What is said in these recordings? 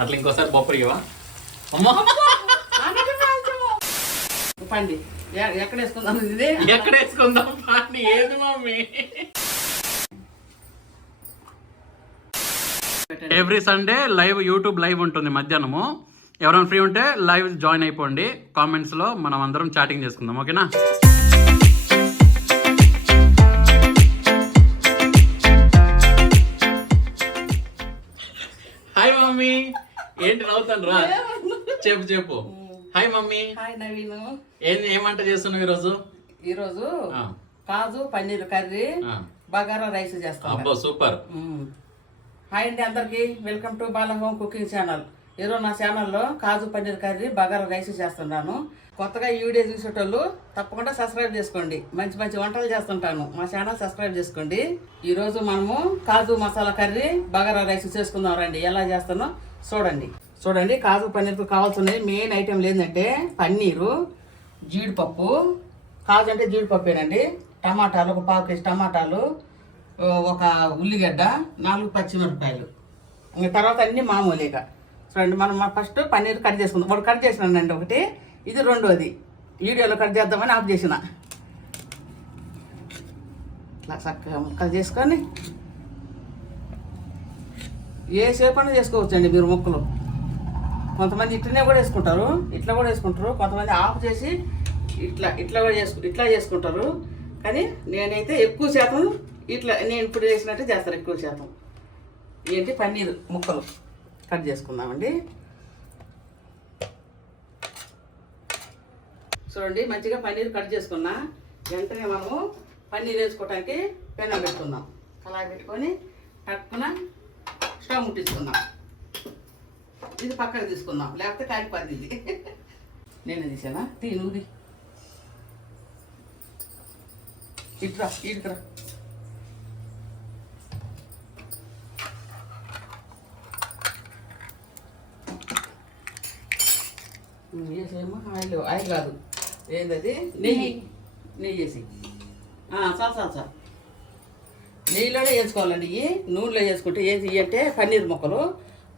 అట్లా ఇంకోసారి బొప్పరు ఇవా అమ్మా పండి ఎక్కడ వేసుకుందాం ఇది ఎక్కడ వేసుకుందాం పండి ఏది mummy every Sunday live YouTube live ఉంటుంది మధ్యాహ్నము ఎవరైనా ఫ్రీ ఉంటే లైవ్ జాయిన్ అయిపోండి కామెంట్స్లో మనం అందరం చాటింగ్ చేసుకుందాం ఓకేనా హాయ్ మమ్మీ ఏంటి నవ్వుతాను రా చెప్పు చెప్పు హాయ్ మమ్మీ హాయ్ నవీన్ ఏమంట చేస్తున్నావు ఈరోజు కాజు పన్నీర్ కర్రీ బగారా రైస్ చేస్తాం అబ్బో సూపర్ హాయ్ అండి అందరికి welcome to Bala home cooking channel ఈరోజు నా ఛానల్లో కాజు పన్నీర్ కర్రీ బగారా రైస్ చేస్తున్నాను కొత్తగా ఈ వీడియో చూసేటోళ్ళు తప్పకుండా సబ్స్క్రైబ్ చేసుకోండి మంచి మంచి వంటలు చేస్తుంటాను మా ఛానల్ సబ్స్క్రైబ్ చేసుకోండి ఈరోజు మనము కాజు మసాలా కర్రీ బగారా రైస్ చేసుకుందాం రండి ఎలా చేస్తానో చూడండి కాజు పన్నీర్కు కావాల్సిన మెయిన్ ఐటెం ఏంటంటే పన్నీరు జీడిపప్పు కాజు అంటే జీడిపప్పేనండి టమాటాలు ఒక 1/2 కేజీ టమాటాలు ఒక ఉల్లిగడ్డ 4 పచ్చిమిరపకాయలు ఇంకా తర్వాత అన్ని మామూలుగా చూడండి మనం ఫస్ట్ పన్నీర్ కట్ చేసుకుందాం ఒకటి కట్ చేసినానండి ఒకటి ఇది రెండోది వీడియోలో కట్ చేద్దామని ఆఫ్ చేసిన ఇట్లా చక్కగా ముక్కలు చేసుకొని ఏ షేప్ అయినా చేసుకోవచ్చండి మీరు ముక్కలు కొంతమంది ఇట్లనే కూడా వేసుకుంటారు ఇట్లా కూడా వేసుకుంటారు కొంతమంది ఆఫ్ చేసి ఇట్లా చేసుకుంటారు కానీ నేనైతే ఎక్కువ శాతం ఇట్లా నేను ఇప్పుడు చేసినట్టు చేస్తాను ఎక్కువ శాతం ఏంటి పన్నీర్ ముక్కలు కట్ చేసుకుందామండి చూడండి మంచిగా పన్నీర్ కట్ చేసుకున్నా వెంటనే మనము పన్నీర్ వేసుకోవడానికి పెనం పెట్టుకుందాం అలా పెట్టుకొని కట్టుకున్న స్టవ్ ముట్టించుకుందాం ఇది పక్కకు తీసుకుందాం లేకపోతే కాలిపోద్ది ఇది నేనే తీసానా నువ్వుది ఇటురా వేసేమో ఆయిల్ కాదు ఏంటది నెయ్యి వేసి చాలు నెయ్యిలోనే వేసుకోవాలండి ఇవి నూనెలో వేసుకుంటే ఏది అంటే పన్నీర్ ముక్కలు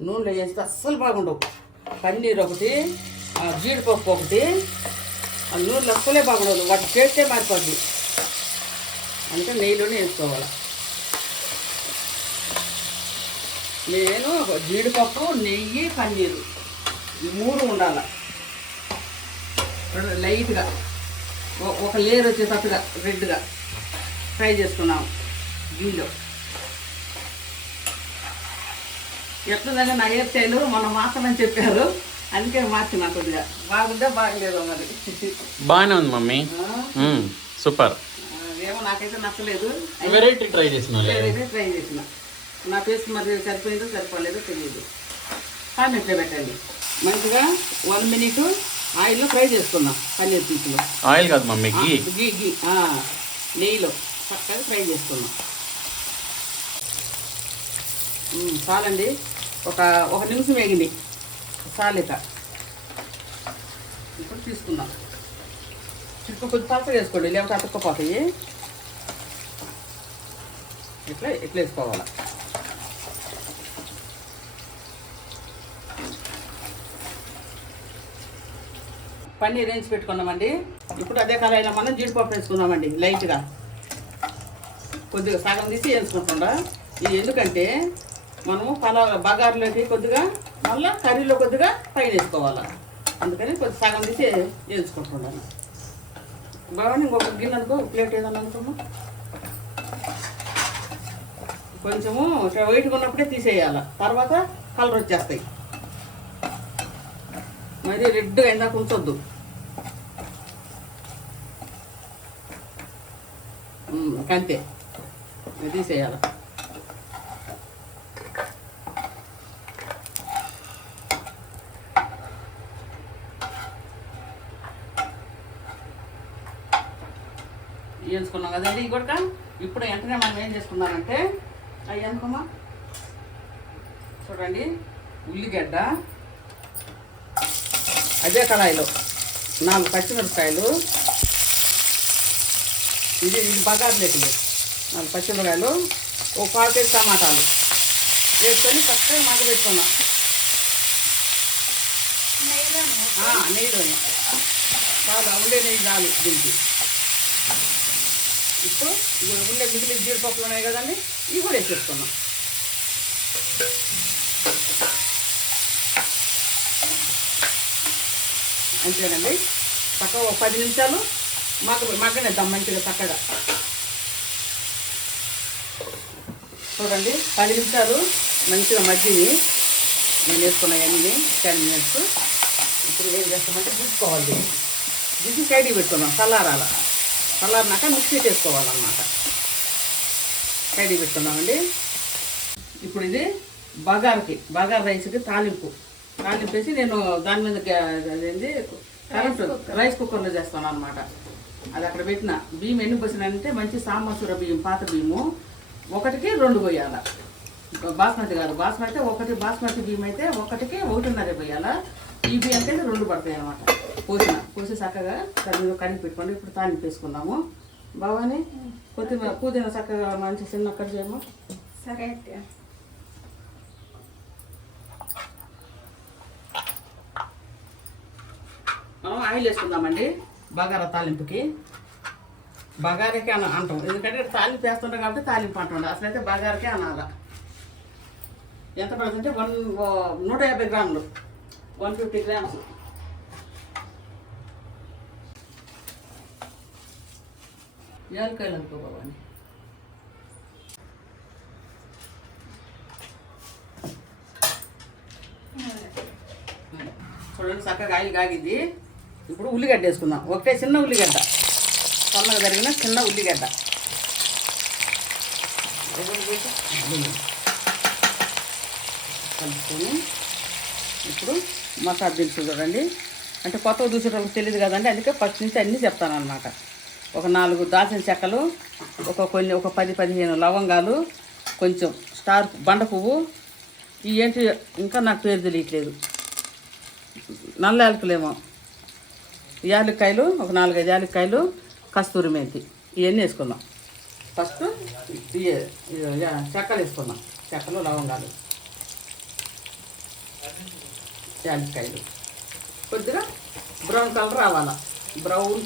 నూనెలో వేస్తే అస్సలు బాగుండవు పన్నీర్ ఒకటి జీడిపప్పు ఒకటి నూనెలో అస్సలే బాగుండదు వాటి టేస్టే మారిపోద్ది అంటే నెయ్యిలోనే వేసుకోవాలి నేను జీడిపప్పు నెయ్యి పన్నీరు ఈ 3 ఉండాలి లైట్గా ఒక లేయర్ వచ్చేటట్టుగా రెడ్గా ఫ్రై చేసుకున్నాం గీలో ఎట్లుందంటే నా హెయిర్ స్టైల్ మొన్న మార్చమని చెప్పారు అందుకే మార్చిన కొద్దిగా బాగుందా బాగలేదో మరి బాగానే ఉంది మమ్మీ సూపర్ ఏమో నాకైతే నచ్చలేదు వెరైటీ ట్రై చేసిన నా ఫేస్ మరి సరిపోయిందో సరిపోలేదో తెలియదు కానీ ఎట్లా పెట్టండి మంచిగా 1 మినిట్ ఆయిల్లో ఫ్రై చేసుకుందాం పన్నీర్ పీసులు ఆయిల్ కాదు మమ్మీ గీ నెయ్యిలో చక్కగా ఫ్రై చేసుకుందాం చాలండి ఒక నిమిషం వేగింది చాలిక ఇప్పుడు తీసుకుందాం చుట్టూ కొద్ది పచ్చడి వేసుకోండి లేకపోతే అతుక్కపోతాయి ఇట్లా వేసుకోవాలి పన్నీర్ వేయించి పెట్టుకున్నామండి ఇప్పుడు అదే కళాయిలో మనం జీడిపప్పు వేసుకుందామండి లైట్గా కొద్దిగా సగం తీసి వేసుకుంటుండా ఇది ఎందుకంటే మనము బగారులోకి కొద్దిగా మళ్ళీ కర్రీలో కొద్దిగా పైన వేసుకోవాలి అందుకని కొద్దిగా సగం తీసి వేసుకుంటున్నాను బాగా ఇంకొక గిన్నె అనుకో ప్లేట్ ఏదన్నా అనుకోము కొంచెము వైట్గా ఉన్నప్పుడే తీసేయాలి తర్వాత కలర్ వచ్చేస్తాయి మరి రెడ్గా ఇందాక ఉంచొద్దు అంతే తీసేయాలి వేసుకున్నాం కదండి ఇది కూడా ఇప్పుడు వెంటనే మనం ఏం చేసుకున్నామంటే అవి అనుకోమా చూడండి ఉల్లిగడ్డ అదే కళాయిలో 4 పచ్చిమిరపకాయలు ఇది బగారు లేకుండా 4 పచ్చిమిరపకాయలు ఒక 1/4 కేజీ టమాటాలు వేసుకొని చక్కగా మగ్గబెట్టుకున్నాం నెయ్యిలోనే చాలా ఉండే నెయ్యి చాలు దీనికి. ఇప్పుడు ఉండే మిగిలిన జీడిపప్పులు ఉన్నాయి కదండి, ఇవి కూడా వేసేసుకున్నాం. అంతేనండి, చక్కగా ఒక 10 నిమిషాలు మగ్గనిద్దాం మంచిగా చక్కగా. చూడండి 10 నిమిషాలు మంచిగా మగ్గిని నేను వేసుకున్నాయన్నీ 10 మినిట్స్. ఇప్పుడు ఏం చేస్తామంటే దించుకోవాలి. దించి సైడ్కి పెట్టుకున్నాం, చల్లారినాక మిక్సీ చేసుకోవాలన్నమాట. సైడ్కి పెట్టుకున్నామండి. ఇప్పుడు ఇది బగార్ రైస్కి తాలింపు వేసి నేను దాని మీద అదేంటి కరెంట్ రైస్ కుక్కర్లో చేస్తాను అనమాట. అది అక్కడ పెట్టిన బియ్యం ఎన్ని పోసినానంటే మంచి సాంబాసూర బియ్యం, పాత బియ్యము 1కి 2 పోయాల. బాస్మతి కాదు, బాస్మతి బియ్యం అయితే 1కి 1.5 పోయాల. ఈ బియ్యం అంటే 2 పడతాయి అనమాట. పోసి చక్కగా కడిగి పెట్టుకోండి. ఇప్పుడు తాలింపు వేసుకుందాము. బాగానే కొత్తిమీర పుదీనా చక్కగా మంచి చిన్న కట్ చేయము. సరే. మనం ఆయిల్ వేసుకుందామండి బగారా తాలింపుకి. బగారకే అంటాం, ఎందుకంటే తాలింపు వేస్తుంటాం కాబట్టి తాలింపు అంటుండే. అసలైతే బగారకే అనాల. ఎంత పడుతుంటే 150 గ్రాములు, 150 గ్రామ్స్. యాలకాయలు అనుకో బాబాని. చూడండి చక్కగా ఆయిల్ కాగింది. ఇప్పుడు ఉల్లిగడ్డ వేసుకుందాం. ఒకటే చిన్న ఉల్లిగడ్డ, సన్నగా జరిగిన చిన్న ఉల్లిగడ్డ కలుపుకొని ఇప్పుడు మసాలా దినుసులు చూడండి. అంటే కొత్తగా చూసేటప్పుడు తెలియదు కదండి, అందుకే ఫస్ట్ నుంచి అన్నీ చెప్తాను అనమాట. ఒక 4 దాల్చిన చెక్కలు, ఒక 10-15 లవంగాలు, కొంచెం స్టార్ బండ పువ్వు, ఈ ఏంటి ఇంకా నాకు పేరు తెలియట్లేదు, నల్ల యాలకులేమో, యాలక్కాయలు ఒక 4-5 యాలక్కాయలు, కస్తూరి మెంతి, ఇవన్నీ వేసుకుందాం. ఫస్ట్ చెక్కలు వేసుకుందాం. చెక్కలు, లవంగాలు, యాలక్కాయలు. కొద్దిగా బ్రౌన్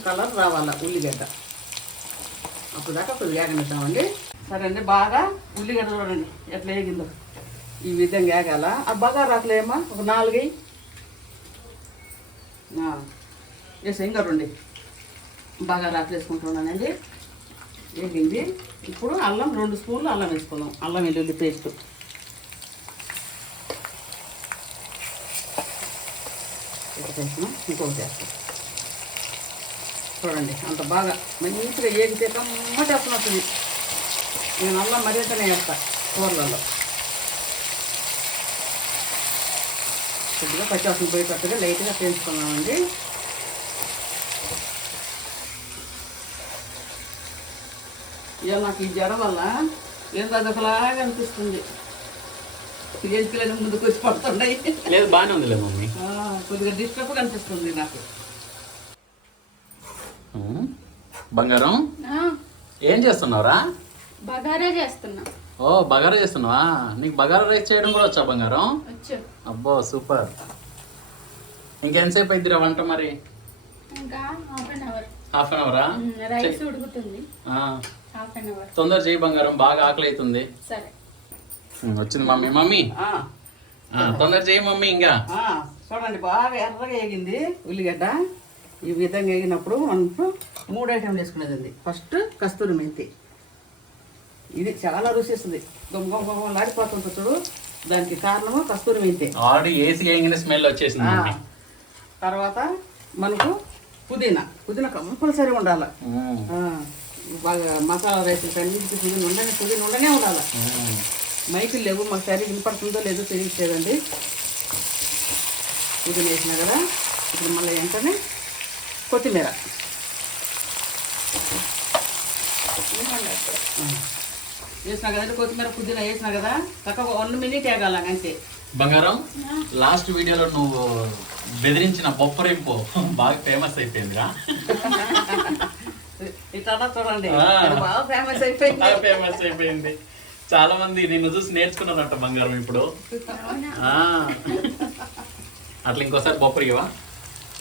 కలర్ రావాలా ఉల్లిగడ్డ. అప్పుడు దాకా కొద్దిగా వేగనిద్దామండి. సరే అండి, బాగా ఉల్లిగడ్డ చూడండి ఎట్లా వేగిందో, ఈ విధంగా వేగాల. ఆ బగారు రాకలేమో ఒక 4 వేసి ఇంకా 2 బగారు రాకలు వేసుకుంటున్నానండి. వేగింది. ఇప్పుడు అల్లం 2 స్పూన్లు అల్లం వేసుకుందాం. అల్లం వెల్లుల్లి పేస్ట్. ఇంకొకటి వేస్తాం. చూడండి అంత బాగా మంచిగా ఏగితే కమ్మటి వస్తున్నట్టుంది. నేను అల్లం మరింతనే వేస్తా కూరలలో. కొద్దిగా పచ్చివాసన పోయేటట్టుగా లైట్గా పెంచుకున్నామండి. ఇవాళ నాకు ఈ జ్వరం వల్ల ఏం అదొకలాగా అనిపిస్తుంది. పిల్లలు ముందుకు వచ్చి పడుతున్నాయి. లేదు, బాగానే ఉందిలే మమ్మీ. కొద్దిగా డిస్టర్బ్గా అనిపిస్తుంది నాకు. బంగారం ఏం చేస్తున్నావురా? బగారా చేస్తున్నా. ఓ బగారా చేస్తున్నావా? నీకు బగారా రైస్ చేయడం కూడా వచ్చా బంగారం? వచ్చు. అబ్బో సూపర్. ఇంకెంతసేపు అయిద్దిరా వంట మరి? ఇంకా హాఫ్ అన్ అవరా? రైస్ ఉడుకుతుంది. Half an hour. తొందర చేయి బంగారం, బాగా ఆకలి అవుతుంది. సరే. వచ్చింది మమ్మీ. తొందర చేయి మమ్మీ. ఇంకా చూడండి బాగా ఎర్రగా వేగింది ఉల్లిగడ్డ. ఈ విధంగా వేగినప్పుడు మనం 3 ఐటెంలు వేసుకునేది. ఫస్ట్ కస్తూరి మెంతి, ఇది చాలా రుచిస్తుంది. లాడిపోతుంది చూడు, దానికి కారణము కస్తూరి మెంతి. ఆల్రెడీ ఏసీ వేయగానే స్మెల్ వచ్చేసింది. తర్వాత మనకు పుదీనా కంపల్సరీ ఉండాలి. బాగా మసాలా రైస్ అన్నింటికి పుదీనా ఉండనే ఉండాలి. మైకులు లేవు, మాకు సరిగ్గా వినపడుతుందో లేదో తెలియట్లేదండి. పుదీనా వేసినా కదా. ఇప్పుడు మళ్ళీ వెంటనే కొత్తిమీర వేసినా కదండి. కొత్తిమీర పుదీనా వేసినా కదా, చక్కగా 1 మినిట్ వేగాల అంతే. బంగారం, లాస్ట్ వీడియోలో నువ్వు బెదిరించిన బొప్పరింపు బాగా ఫేమస్ అయిపోయిందిరా. ఇట్లా చూడండి బాగా ఫేమస్ అయిపోయింది. చాలా మంది నిన్ను చూసి నేర్చుకున్నారంట బంగారం ఇప్పుడు. అట్లా ఇంకోసారి బొప్పరివా?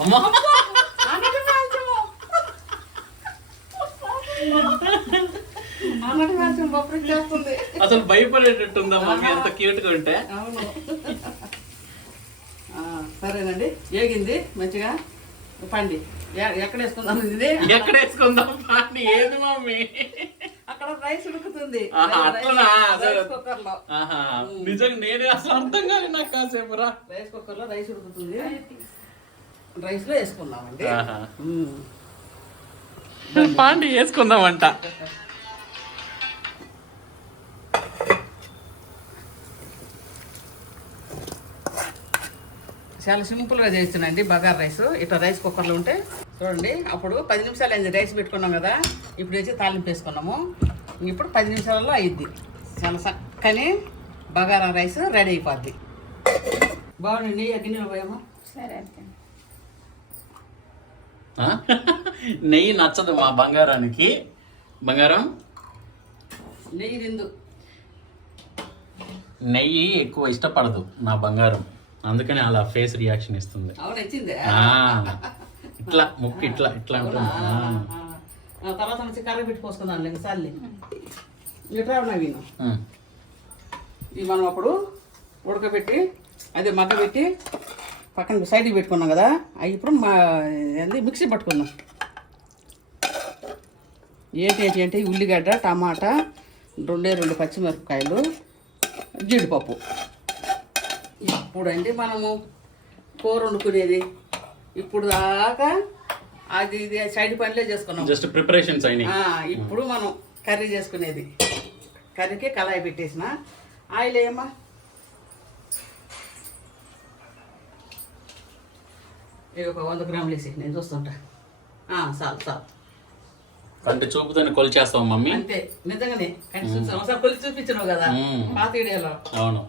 అమ్మా అన్నటి మాంసము అన్నటి మాంసం పప్పు చేస్తుంది. అసలు భయపడేటట్టుందా మమ్మీ ఎంత క్యూట్ గా ఉంటే? అవును. సరేనండి, ఏగింది మంచిగా. పండి ఎక్కడ వేసుకుందాం? ఇది ఎక్కడ వేసుకుందాం పాండి? ఏది మమ్మీ? అక్కడ రైస్ ఉడుకుతుంది అట్లనా? రైస్ కుక్కర్ లో. నిజంగా నేనే అసలు అర్థం కాదు నాకు కాసేపు రా. రైస్ కుక్కర్ లో రైస్ ఉడుకుతుంది, రైస్ లో వేసుకుందామండి. పాండి వేసుకుందామంట. చాలా సింపుల్గా చేస్తున్నాండి బగారా రైస్. ఇట్లా రైస్ కుక్కర్లో ఉంటే చూడండి, అప్పుడు 10 నిమిషాలు అయింది రైస్ పెట్టుకున్నాం కదా, ఇప్పుడు వేసి తాలింపు వేసుకున్నాము. ఇప్పుడు 10 నిమిషాలలో అయింది. చాలా చక్కని బగారా రైస్ రెడీ అయిపోద్ది. బాగుండండి. గిన్నెలు పోయాము. సరే అయితే. నెయ్యి నచ్చదు మా బంగారానికి. బంగారం నెయ్యి తిందు. నెయ్యి ఎక్కువ ఇష్టపడదు నా బంగారం, అందుకని అలా ఫేస్ రియాక్షన్ ఇస్తుంది. అవును, వచ్చింది. ఇట్లా ముక్కు ఇట్లా ఇట్లా ఉంటుంది. తర్వాత మంచి కర్రీ పెట్టి పోసుకుందాం లేదు సార్లు. ఇట్లా ఉన్నాయి ఇవి మనం అప్పుడు ఉడకబెట్టి అదే మగ్గబెట్టి పక్కన సైడ్కి పెట్టుకున్నాం కదా, అవి ఇప్పుడు మిక్సీ పట్టుకుందాం. ఏంటి అంటే ఉల్లిగడ్డ, టమాటా, 2 పచ్చిమిరపకాయలు, జీడిపప్పు. ఇప్పుడండి మనము కూర వండుకునేది. ఇప్పుడు దాకా అది ఇది సైడ్ పనిలే చేసుకున్నాం, జస్ట్ ప్రిపరేషన్స్ అయినాయి. ఇప్పుడు మనం కర్రీ చేసుకునేది. కర్రీకి కళాయి పెట్టేసిన ఆయిల్ ఏమా ఒక 100 గ్రాములు వేసి నేను చూస్తుంటా. చాలు అంటే చూపుతోనే కొలిచేస్తావు మమ్మీ? అంతే, నిజంగానే. ఒకసారి కొలిచి చూపించినావు కదా పాత వీడియోలో. అవును,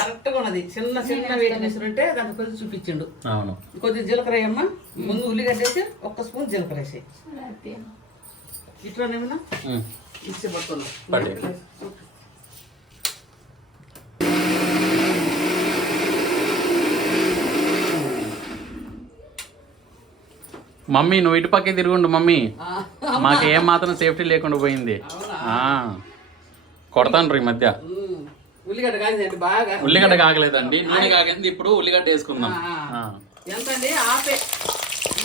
కరెక్ట్ గా ఉన్నది. చిన్న వేడి ఉంటే దాన్ని కొలిచి చూపించిండు. అవును. కొద్దిగా జీలకర్ర వేయమ్మా. ముందు ఉల్లిగడ్డ వేసి 1 స్పూన్ జీలకర్ర వేసి ఇట్లా మిక్సీ పట్టుకున్నాం. మమ్మీ నువ్వు ఇటు పక్కే తిరుగుండు మమ్మీ, మాకు ఏం మాత్రం సేఫ్టీ లేకుండా పోయింది. కొడతాను ఈ మధ్య. ఉల్లిగడ్డ కాగిందండి బాగా. ఉల్లిగడ్డ కాగలేదండి, నూనె కాగింది. ఇప్పుడు ఉల్లిగడ్డ వేసుకుందాం. ఎంతండి? ఆపే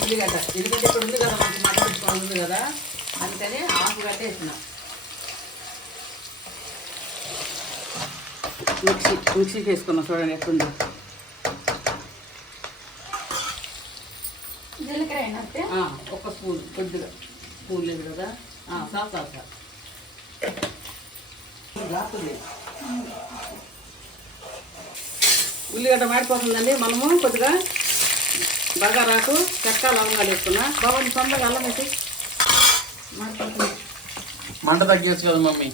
ఉల్లిగడ్డ. ఎందుకంటే ఇప్పుడు ఉంది కదా, మనకి మటన్ పెట్టుకోవడం ఉంది కదా, అందుకని ఆపు గడ్డ వేసిన. మిక్సీకి వేసుకున్నాం. చూడండి ఎట్లుంది. జీలకర్ర అయినట్టే 1 స్పూన్, కొద్దిగా స్పూన్ లేదు కదా. చాలు ఉల్లిగడ్డ మాడిపోతుందండి. మనము కొద్దిగా బగారాకు, చెక్క, లవంగాలు వేసుకున్నా. బాగుంది. తొందరగా అల్లం వేసి మాడిపోతుంది. మంట తగ్గచ్చు కదా మమ్మీ?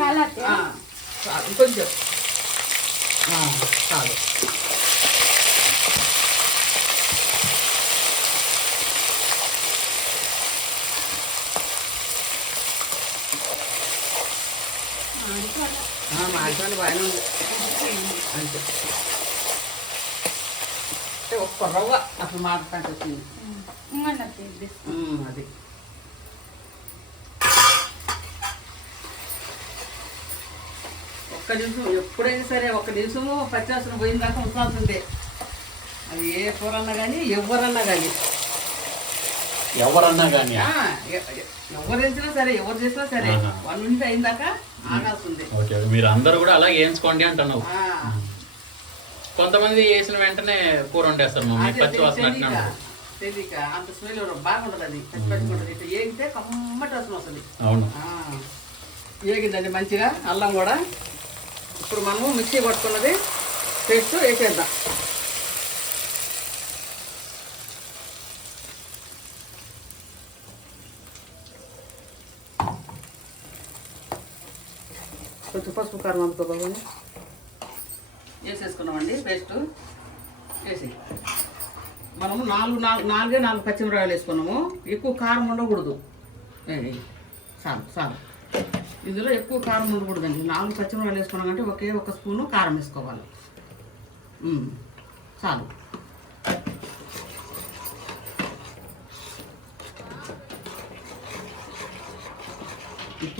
చాలా కొంచెం చాలు. మాట్లాడి బాగానే ఉంది. అంతే, ఒక్క రవ్వ అసలు మాట్లాడి వచ్చింది. అది ఒక్క నిమిషం ఎప్పుడైనా సరే 1 నిమిషము పచ్చివాసన పోయిన దాకా ఉంచాల్సిందే. అది ఏ కూర అన్నా కానీ ఎవరన్నా కానీ ఎవరు వేసినా సరే, ఎవరు చేసినా సరే 1 నిమిషం అయిన దాకా ఆగాల్సిందే. మీరు అందరూ కూడా అలాగే వేయించుకోండి అంటున్నావు. కొంతమంది వేసిన వెంటనే కూర వండేస్తారు మమ్మీ, పచ్చివాసన తెలియక అంత స్మెల్ బాగుంటుంది. అది పచ్చిపచ్చి ఇట్లా ఏగితే కమ్మటి వాసన వస్తుంది. అవును, ఏగిందండి మంచిగా. అల్లం కూడా ఇప్పుడు మనము మిక్సీ పట్టుకున్నది పేస్ట్ వేసేద్దాం. కొంచెం పసుపు కారం అందుకో బాగుంది వేసేసుకున్నామండి. పేస్ట్ వేసి మనము 4 పచ్చిమిరపకాయలు వేసుకున్నాము. ఎక్కువ కారం ఉండకూడదు. చాలు. ఇందులో ఎక్కువ కారం ఉండకూడదండి. 4 పచ్చిమిరపకాయలు వేసుకున్నామంటే 1 స్పూను కారం వేసుకోవాలి. చాలు.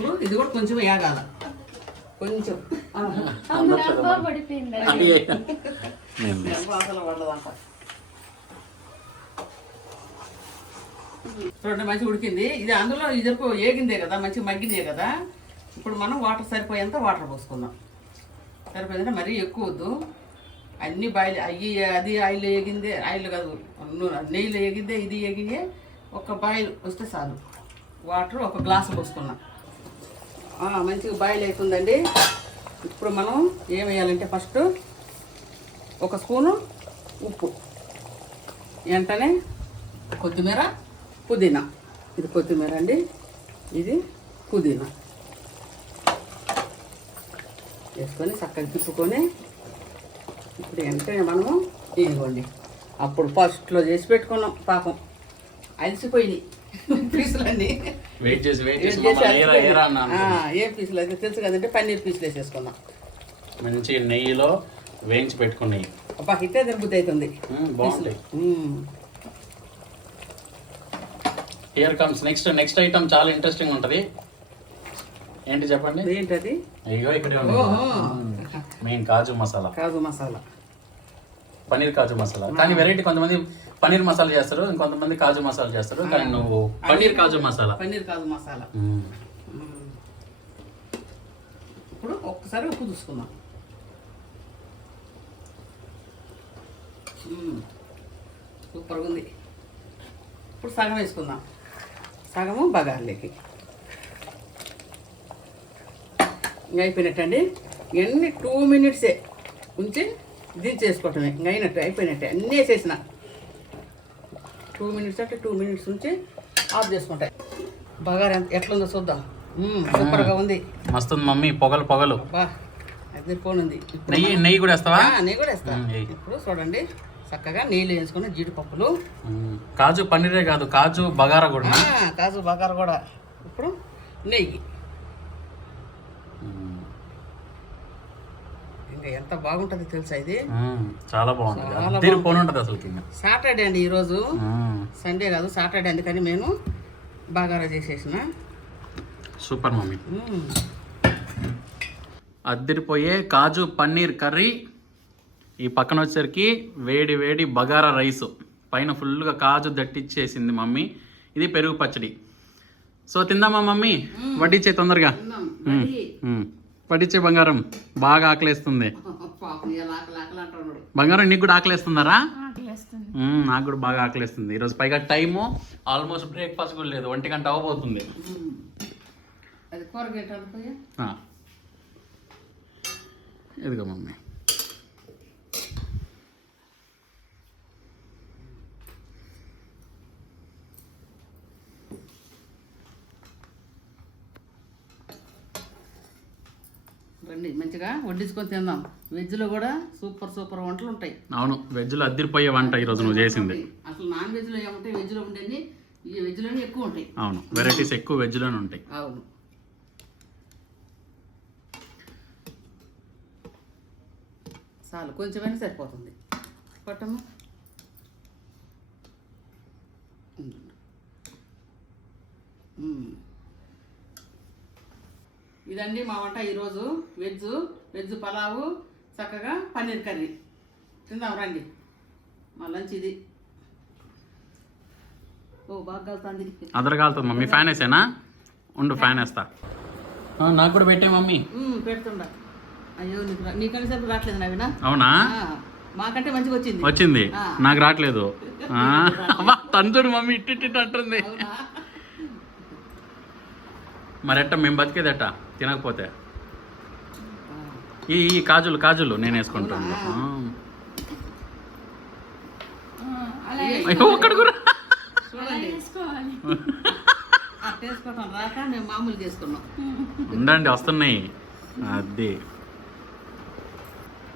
ఇప్పుడు ఇది కూడా కొంచెం ఏగాల కొంచెం అందరూ పడిపోయింది అసలు పడదంట. చూడండి మంచిగా ఉడికింది. ఇది అందులో ఇద్దరు ఏగిందే కదా, మంచిగా మగ్గిందే కదా. ఇప్పుడు మనం వాటర్ సరిపోయేంత వాటర్ పోసుకుందాం. సరిపోయిందంటే మరీ ఎక్కువ వద్దు. అన్నీ బాయిల్ అది ఆయిల్ ఏగిందే, ఆయిల్ కాదు నెయ్యిలో ఏగిందే, ఇది ఏగిందే. ఒక బాయిల్ వస్తే చాలు. వాటర్ ఒక గ్లాసు పోసుకున్నాం. మంచిగా బాయిల్ అవుతుందండి. ఇప్పుడు మనం ఏం వేయాలంటే ఫస్ట్ ఒక స్పూను ఉప్పు, వెంటనే కొత్తిమీర, పుదీనా. ఇది కొత్తిమీర అండి, ఇది పుదీనా వేసుకొని చక్కగా తిప్పుకొని ఇప్పుడు వెంటనే మనము ఇదిగోండి. అప్పుడు ఫస్ట్లో చేసి పెట్టుకున్నాం, పాపం అలసిపోయినాయి పీసులన్నీ. వెయిట్ చేసి ఏ పీసులు అయితే తెలుసు కదంటే పన్నీర్ పీసులు వేసేసుకున్నాం. మంచి నెయ్యిలో వేయించి పెట్టుకున్నాయి. అబ్బా ఇట్టే తిరుగుతుంది అవుతుంది. బాగుంటాయి. హియర్ కమ్స్ నెక్స్ట్ ఐటమ్ చాలా ఇంట్రెస్టింగ్ ఉంటది. ఏంటి చెప్పండి? ఏంటది? అయ్యో ఇక్కడే ఉంది. మెయిన్ కాజు మసాలా. కాజు మసాలా, పన్నీర్ కాజు మసాలా. కానీ వెరైటీ, కొంతమంది పన్నీర్ మసాలా చేస్తారు, ఇంకొంతమంది కాజు మసాలా చేస్తారు. కానీ నువ్వు పన్నీర్ కాజు మసాలా. పన్నీర్ కాజు మసాలా. ఇప్పుడు ఒక్కసారి ఉప్పు చూసుకుందాం. సూపర్గా ఉంది. ఇప్పుడు సగం వేసుకుందాం, సగము బగార్లేకి. ఇంకా అయిపోయినట్టండి. ఇవన్నీ 2 మినిట్సే ఉంచి దించేసుకోవటమే. ఇంకా అయినట్టు అయిపోయినట్టే. అన్నీ వేసేసిన 2 మినిట్స్ అంటే 2 మినిట్స్ ఉంచి ఆఫ్ చేసుకుంటాయి. బగారు ఎట్లుందో చూద్దాం. సూపర్గా ఉంది. మస్తు మమ్మీ. పొగలు పొగలు బా అది పోనుంది. నెయ్యి కూడా వేస్తావా? నెయ్యి కూడా వేస్తా. ఇప్పుడు చూడండి, చక్కగా నీళ్ళు వేసుకున్న జీడిపప్పులు, కాజు పన్నీరే కాదు, కాజు బగారా కూడా. కాజు బగారా కూడా. ఇప్పుడు నెయ్యి. ఇంకా ఎంత బాగుంటుంది తెలుసా ఇది? చాలా బాగుంటుంది అసలు. సాటర్డే అండి ఈరోజు, సండే కాదు సాటర్డే, అందుకని నేను బగారా చేసేసిన. Super mummy. అద్దరిపోయే కాజు పన్నీర్ కర్రీ. ఈ పక్కన వచ్చేసరికి వేడి వేడి బగారా రైస్, పైన ఫుల్గా కాజు దట్టిచ్చేసింది మమ్మీ. ఇది పెరుగు పచ్చడి. సో తిందామా మమ్మీ? వడ్డిచ్చే తొందరగా. వడ్డిచ్చే బంగారం. బాగా ఆకలేస్తుంది. బంగారం నీకు కూడా ఆకలేస్తుందరా? నాకు కూడా బాగా ఆకలేస్తుంది ఈరోజు. పైగా టైము ఆల్మోస్ట్ బ్రేక్ఫాస్ట్ కూడా లేదు, 1 గంట అవ్వబోతుంది. ఇదిగో మమ్మీ. రండి మంచిగా వడ్డించుకొని తిందాం. వెజ్లో కూడా సూపర్ వంటలు ఉంటాయి. అవును, వెజ్లో అద్దరిపోయే వంట ఈరోజు నువ్వు చేసింది. అసలు నాన్ వెజ్లో ఏముంటాయి, వెజ్లో ఉండేది ఈ వెజ్లోనే ఎక్కువ ఉంటాయి. అవును, వెరైటీస్ ఎక్కువ వెజ్లోనే ఉంటాయి. అవును. చాలు, కొంచెమైనా సరిపోతుంది. పట్టము. ఇదండి మా వంట ఈరోజు. వెజ్ పలావు, చక్కగా పన్నీర్ కర్రీ. తిందాం రండి. మా లంచ్ ఇది. బాగా కలుతుంది. అదరగాలుతుంది మమ్మీ. ఫ్యాన్ వేసేనా? ఉండు, ఫ్యాన్ వేస్తా. నాకు కూడా పెట్టే మమ్మీ. పెడుతుండ. అయ్యో నీకని సరికి రావట్లేదు నవీనా? అవునా? మాకంటే మంచిగా వచ్చింది. నాకు రావట్లేదు. తంతుడు మమ్మీ ఇట్టి అంటుంది. మరెట్ట మేము బతికేదట తినకపోతే? ఈ కాజులు నేను వేసుకుంటాను. ఒక్కడు కూడా చేసుకోవటం రాక మేము మామూలు చేసుకున్నాం. ఉండండి, వస్తున్నాయి. అది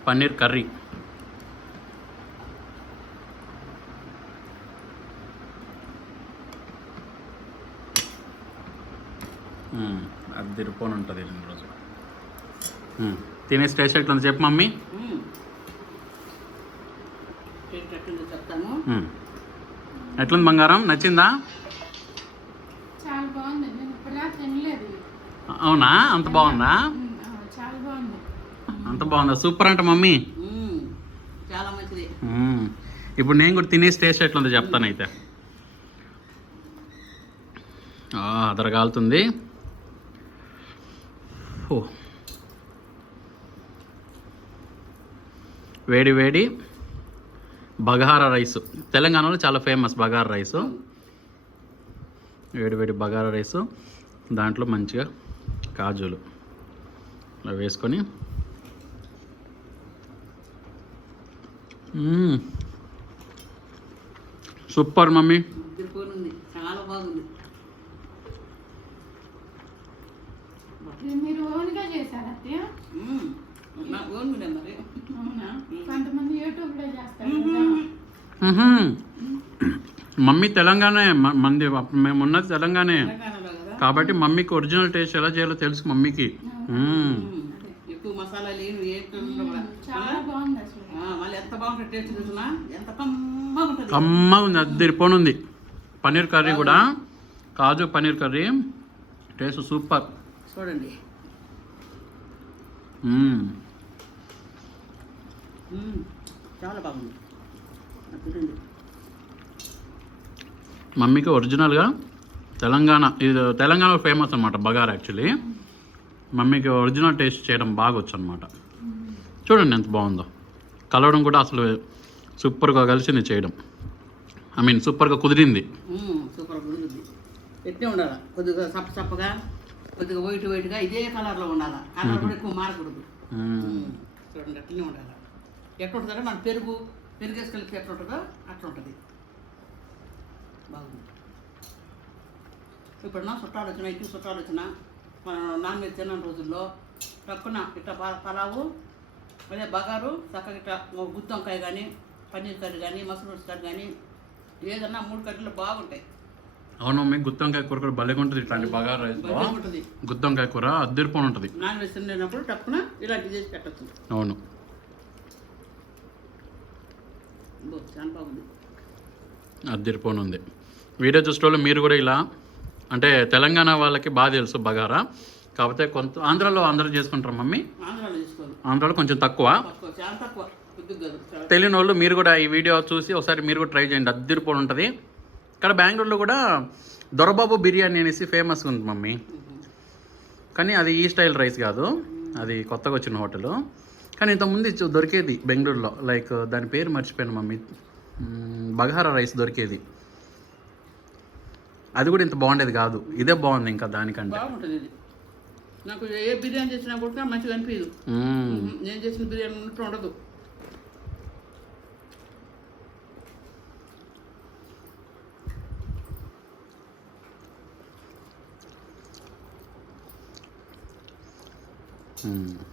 పన్నీర్ కర్రీ. అది రిపోన్ ఉంటుంది 2 రోజులు. తినే స్టేషన్ ఎట్లా చెప్పు మమ్మీ. చెప్తాను. ఎట్లుంది బంగారం? నచ్చిందా? చాలా బాగుంది. నేను ఇప్పుడు తినలేదు. అవునా, అంత బాగుందా? చాలా బాగుంది. అంత బాగుందా? సూపర్ అంట మమ్మీ. చాలా మంచిది. ఇప్పుడు నేను కూడా తినేసి టేస్ట్ ఎట్లుందో చెప్తాను అయితే. అదర కాలుతుంది. ఓ, వేడి వేడి బగారా రైస్. తెలంగాణలో చాలా ఫేమస్ బగారా రైసు. వేడి వేడి బగారా రైసు, దాంట్లో మంచిగా కాజులు ఇలా వేసుకొని సూపర్ మమ్మీ. చాలా బాగుంది. ఇది మీరు ఓన్గా చేశారా అత్తయ్య? ఓన్గా మరి. అవునా? కొంతమంది యూట్యూబ్లో చేస్తారు కదా. మమ్మీ తెలంగాణ, మంది మేము ఉన్నది తెలంగాణే తెలంగాణలో కదా. కాబట్టి మమ్మీకి ఒరిజినల్ టేస్ట్ ఎలా చేయాలో తెలుసు మమ్మీకి. ఎక్కువ మసాలాలు ఏమి చాలా బాగుంది అసలు. మళ్ళీ ఎంత బాగుంటుంది టేస్ట్ చూసినా, ఎంత కమ్మగా ఉంటుంది. కమ్మగా ఉంది, అద్దరిపోనుంది. పన్నీర్ కర్రీ కూడా, కాజు పన్నీర్ కర్రీ టేస్ట్ సూపర్. చూడండి. చాలా బాగుంది. మమ్మీకి ఒరిజినల్గా ఇది తెలంగాణలో ఫేమస్ అనమాట బగారా. యాక్చువల్లీ మమ్మీకి ఒరిజినల్ టేస్ట్ చేయడం బాగా వచ్చు అనమాట. చూడండి ఎంత బాగుందో. కలవడం కూడా అసలు సూపర్గా కలిసింది చేయడం. ఐ మీన్ సూపర్గా కుదిరింది. సూపర్గా కుదిరింది. ఎట్టే ఉండాలి, కొద్దిగా చప్పగా, కొద్దిగా వైట్గా ఇదే కలర్లో ఉండాలి. కలర్ కూడా ఎక్కువ మారకూడదు. చూడండి అట్లనే ఉండాలి. ఎట్లా ఉంటుందంటే మన పెరుగు వేసుకెళ్ళి ఎట్లా ఉంటుందో అట్లా ఉంటుంది. బాగుంది. ఇప్పుడు చుట్టాలు వచ్చినా, ఎక్కువ చుట్టాలు వచ్చినా, మనం నాన్ వెజ్ తిన్న రోజుల్లో తక్కువ ఇట్లా పలావు, అదే బగారు, చక్కగా ఇట్లా గుత్తి వంకాయ కానీ, పన్నీర్ కర్రీ కానీ, మసూర్ కర్రీ కానీ, ఏదన్నా 3 కర్రీలు బాగుంటాయి. అవును మమ్మీ, గుత్తి వంకాయ కూర కూడా భలేగా ఉంటుంది. ఇట్లాంటి బగారా రైస్లో ఉంటుంది. గుత్తి వంకాయ కూర అద్దరిపోను ఉంటుంది. నాన్ వెజ్ తిన్నప్పుడు తక్కువ ఇలాంటివి చేసి పెట్టచ్చు. అవును, చాలా బాగుంది. అద్దరిపోను ఉంది. వీడియో చూసేవాళ్ళు మీరు కూడా ఇలా, అంటే తెలంగాణ వాళ్ళకి బాగా తెలుసు బగారా, కాకపోతే కొంత ఆంధ్రాలో అందరూ చేసుకుంటారు మమ్మీ. ఆంధ్రాలో కొంచెం తక్కువ. తెలియని వాళ్ళు మీరు కూడా ఈ వీడియో చూసి ఒకసారి మీరు కూడా ట్రై చేయండి, అద్దరిపోను ఉంటుంది. ఇక్కడ బెంగళూరులో కూడా దొరబాబు బిర్యానీ అనేసి ఫేమస్గా ఉంది మమ్మీ. కానీ అది ఈ స్టైల్ రైస్ కాదు, అది కొత్తగా వచ్చిన హోటల్. కానీ ఇంతకుముందు దొరికేది బెంగళూరులో, లైక్ దాని పేరు మర్చిపోయాను మమ్మీ. బగారా రైస్ దొరికేది, అది కూడా ఇంత బాగుండేది కాదు. ఇదే బాగుంది ఇంకా దానికంటే. బాగుంటుంది ఇది. నాకు ఏ బిర్యానీ చేసినా కూడా మంచిగా అనిపించదు. నేను చేసిన బిర్యానీ ఉన్నట్టు ఉండదు.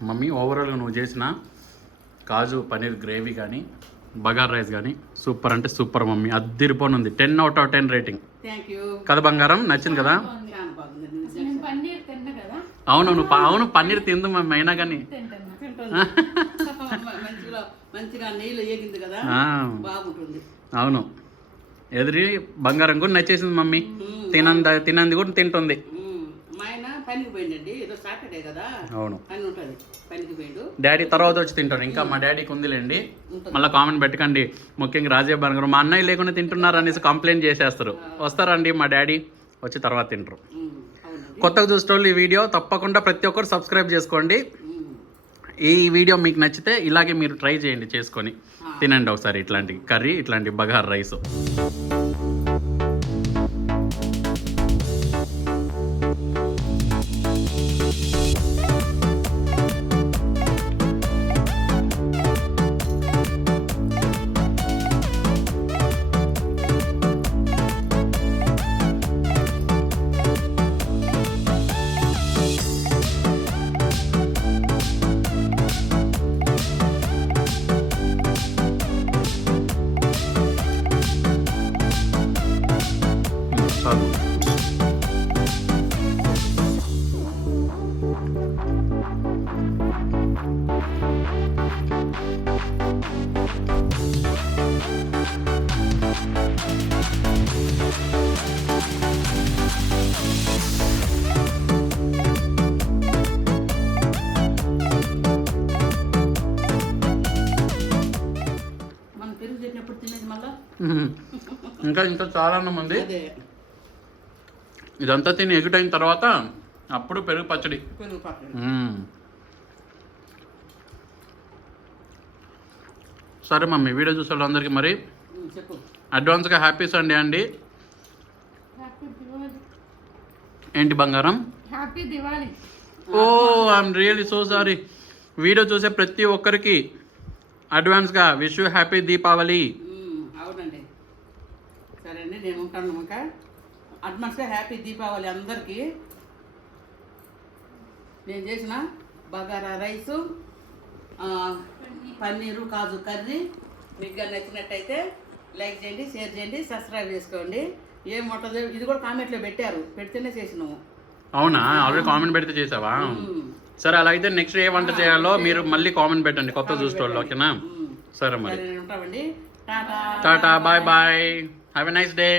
మమ్మీ ఓవరాల్గా నువ్వు చేసిన కాజు పన్నీర్ గ్రేవీ కానీ, బగారా రైస్ కానీ సూపర్ అంటే సూపర్ మమ్మీ. అద్దరిపోనుంది. 10 out of 10 రేటింగ్. కదా బంగారం, నచ్చింది కదా? అవును, నువ్వు అవును పన్నీర్ తిందు మమ్మీ, అయినా కానీ మంచిగా నెయ్యిలో ఏగింది కదా, బాగుంటుంది. అవును, ఎదురి బంగారం కూడా నచ్చేసింది మమ్మీ. తినంది కూడా తింటుంది. మా ఆయన పనికి పోయిందండి, ఈరోజు సాటర్డే కదా. అవును, పని ఉంటుంది, పనికి పోయిండు. డాడీ తర్వాత వచ్చి తింటాడు. ఇంకా మా డాడీకి ఉందిలేండి. మళ్ళీ కామెంట్ పెట్టకండి, ముఖ్యంగా రాజే బంగారం మా అన్నయ్య లేకుండా తింటున్నారు అనేసి కంప్లైంట్ చేసేస్తారు. వస్తారండి మా డాడీ, వచ్చి తర్వాత తింటారు. కొత్తగా చూసేటోళ్ళు ఈ వీడియో తప్పకుండా ప్రతి ఒక్కరు సబ్స్క్రైబ్ చేసుకోండి. ఈ వీడియో మీకు నచ్చితే ఇలాగే మీరు ట్రై చేయండి, చేసుకొని తినండి ఒకసారి ఇట్లాంటి కర్రీ, ఇట్లాంటి బగారా రైస్. మళ్ళా ఇంకా ఇంకా చాలా అన్నం ఉంది. అదే ఇదంతా తిని ఎగుటైన తర్వాత అప్పుడు పెరుగు పచ్చడి. పెరుగు పచ్చడి. సరే మమ్మీ, వీడియో చూసే వాళ్ళందరికీ మరి చెప్పు. అడ్వాన్స్గా హ్యాపీ సండే అండి. హ్యాపీ దివాళీ. ఏంటి బంగారం? Happy Diwali. Oh I'm really so sorry. Video చూసే ప్రతి ఒక్కరికి అడ్వాన్స్గా విష్ యూ హ్యాపీ దీపావళి. అవునండి. సరే అండి, నేను ఉంటాను. ఇంకా అడ్వాన్స్గా హ్యాపీ దీపావళి అందరికీ. నేను చేసిన బగారా రైసు, పన్నీరు కాజు కర్రీ మీకు నచ్చినట్టయితే లైక్ చేయండి, షేర్ చేయండి, సబ్స్క్రైబ్ చేసుకోండి. ఏం ఉంటుందో ఇది కూడా కామెంట్లో పెట్టారు, పెడితేనే చేసినాము. అవునా? ఆల్రెడీ కామెంట్ పెడితే చేసావా? సరే, అలా అయితే నెక్స్ట్ ఏ వంట చేయాలో మీరు మళ్ళీ కామెంట్ పెట్టండి కొత్త చూసేవాళ్ళు. ఓకేనా? సరే మరి, ఉంటామండి. Tata tata, bye bye, have a nice day.